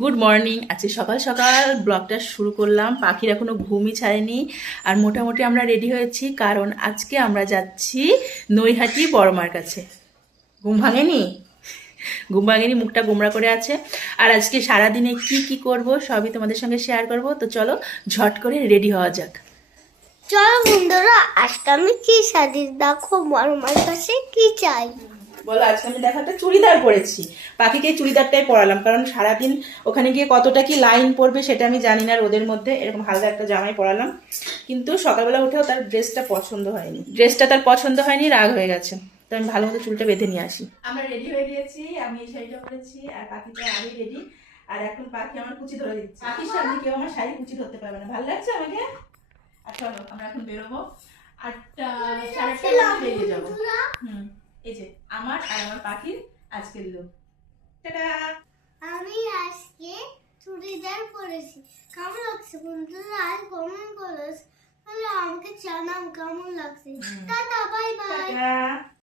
Good morning. আজকে সকাল সকাল ব্লগটা শুরু করলাম। পাখির এখনো ঘুমই ছাড়েনি। আর মোটামুটি আমরা রেডি হয়েছি, কারণ আজকে আমরা যাচ্ছি নৈহাটি বড়মার কাছে। ঘুম ভাঙেনি? ঘুম ভাঙেনি, মুখটা গোমড়া করে আছে। আর আজকে সারাদিনে কি কি করব সবই তোমাদের সঙ্গে শেয়ার করব। তো চলো ঝট করে রেডি হওয়া যাক। চলো বন্ধুরা, আজকে আমি কি শাড়ি দেখো, বড়মার কাছে কি চাই বলো। আজকে আমি দেখো একটা চুড়িদার পরেছি। পাখিকে চুড়িদারটাই পরালাম, কারণ সারাদিন ওখানে গিয়ে কতটা কি লাইন পড়বে সেটা আমি জানি না। রোদের মধ্যে এরকম হালকা একটা জামাই পরালাম, কিন্তু সকালবেলা উঠেও তার ড্রেসটা পছন্দ হয়নি। তার পছন্দ হয়নি, রাগ হয়ে গেছে। তো আমি ভালো মতো চুলটা বেঁধে নিয়ে আসি। আমরা রেডি হয়ে গিয়েছি, আমি এই শাড়িটা পরেছি আর পাখি তো আগেই রেডি। আর এখন পাখি আমার কুচি ধরে দিচ্ছে। পাখির সামনে কেউ আমার শাড়ি কুচি ধরতে পারবে না, ভালো লাগছে আমাকে। আর চলো আমরা এখন বেরোবো। 8টা 8:30 বেরিয়ে যাবো। এই যে আমার আর আমার পাখির আজকের লুক। টাটা। আমি আজকে চুড়িদার পরেছি। কেমন লাগছে বন্ধুরা? আজ কমেন্ট করো, তাহলে আমাকে জানাও কেমন লাগছে। Tata, bye bye. টাটা।